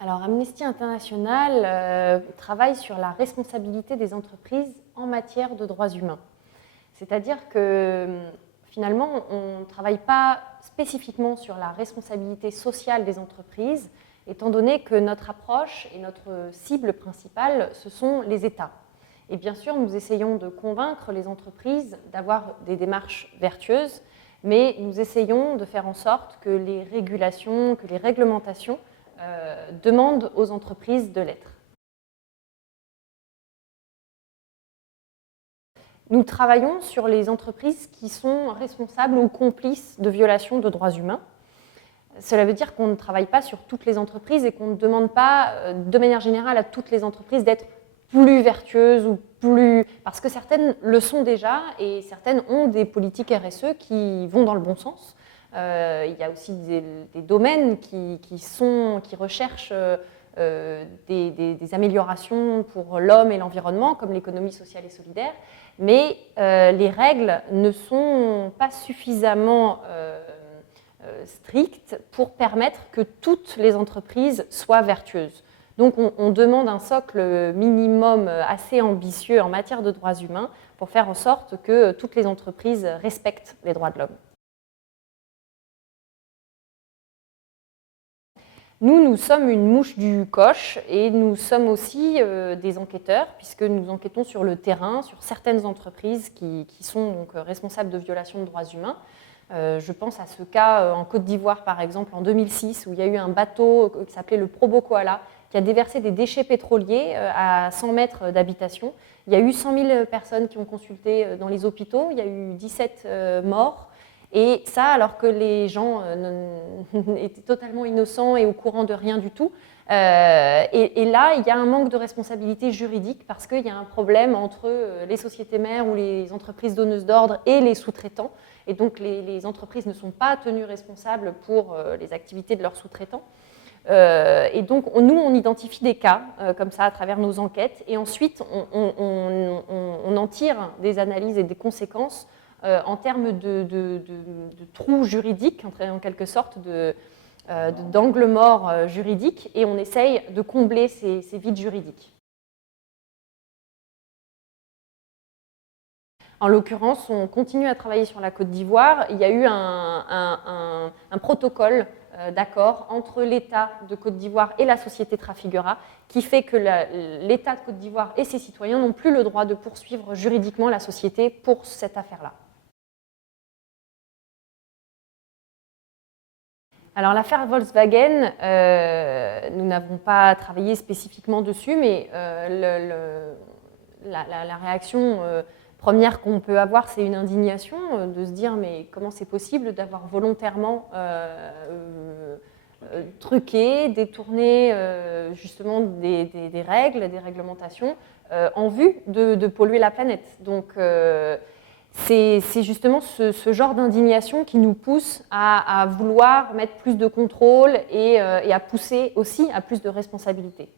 Alors, Amnesty International travaille sur la responsabilité des entreprises en matière de droits humains. C'est-à-dire que finalement, on ne travaille pas spécifiquement sur la responsabilité sociale des entreprises, étant donné que notre approche et notre cible principale, ce sont les États. Et bien sûr, nous essayons de convaincre les entreprises d'avoir des démarches vertueuses, mais nous essayons de faire en sorte que les régulations, que les réglementations demandent aux entreprises de l'être. Nous travaillons sur les entreprises qui sont responsables ou complices de violations de droits humains. Cela veut dire qu'on ne travaille pas sur toutes les entreprises et qu'on ne demande pas de manière générale à toutes les entreprises d'être plus vertueuses ou plus... parce que certaines le sont déjà et certaines ont des politiques RSE qui vont dans le bon sens. Il y a aussi des domaines qui recherchent des améliorations pour l'homme et l'environnement, comme l'économie sociale et solidaire, mais les règles ne sont pas suffisamment strictes pour permettre que toutes les entreprises soient vertueuses. Donc on demande un socle minimum assez ambitieux en matière de droits humains pour faire en sorte que toutes les entreprises respectent les droits de l'homme. Nous sommes une mouche du coche et nous sommes aussi des enquêteurs puisque nous enquêtons sur le terrain, sur certaines entreprises qui sont donc responsables de violations de droits humains. Je pense à ce cas en Côte d'Ivoire par exemple en 2006 où il y a eu un bateau qui s'appelait le Probo Koala qui a déversé des déchets pétroliers à 100 mètres d'habitation. Il y a eu 100 000 personnes qui ont consulté dans les hôpitaux, il y a eu 17 morts. Et ça, alors que les gens étaient totalement innocents et au courant de rien du tout. Et là, il y a un manque de responsabilité juridique parce qu'il y a un problème entre les sociétés mères ou les entreprises donneuses d'ordre et les sous-traitants. Et donc, les entreprises ne sont pas tenues responsables pour les activités de leurs sous-traitants. Et donc, nous, on identifie des cas comme ça à travers nos enquêtes. Et ensuite, on en tire des analyses et des conséquences en termes de trous juridiques, en quelque sorte, d'angles morts juridiques, et on essaye de combler ces vides juridiques. En l'occurrence, on continue à travailler sur la Côte d'Ivoire. Il y a eu un protocole d'accord entre l'État de Côte d'Ivoire et la société Trafigura qui fait que l'État de Côte d'Ivoire et ses citoyens n'ont plus le droit de poursuivre juridiquement la société pour cette affaire-là. Alors l'affaire Volkswagen, nous n'avons pas travaillé spécifiquement dessus, mais la réaction première qu'on peut avoir, c'est une indignation de se dire mais comment c'est possible d'avoir volontairement truqué, détourné justement des règles, des réglementations en vue de polluer la planète. Donc c'est justement ce genre d'indignation qui nous pousse à vouloir mettre plus de contrôle et à pousser aussi à plus de responsabilité.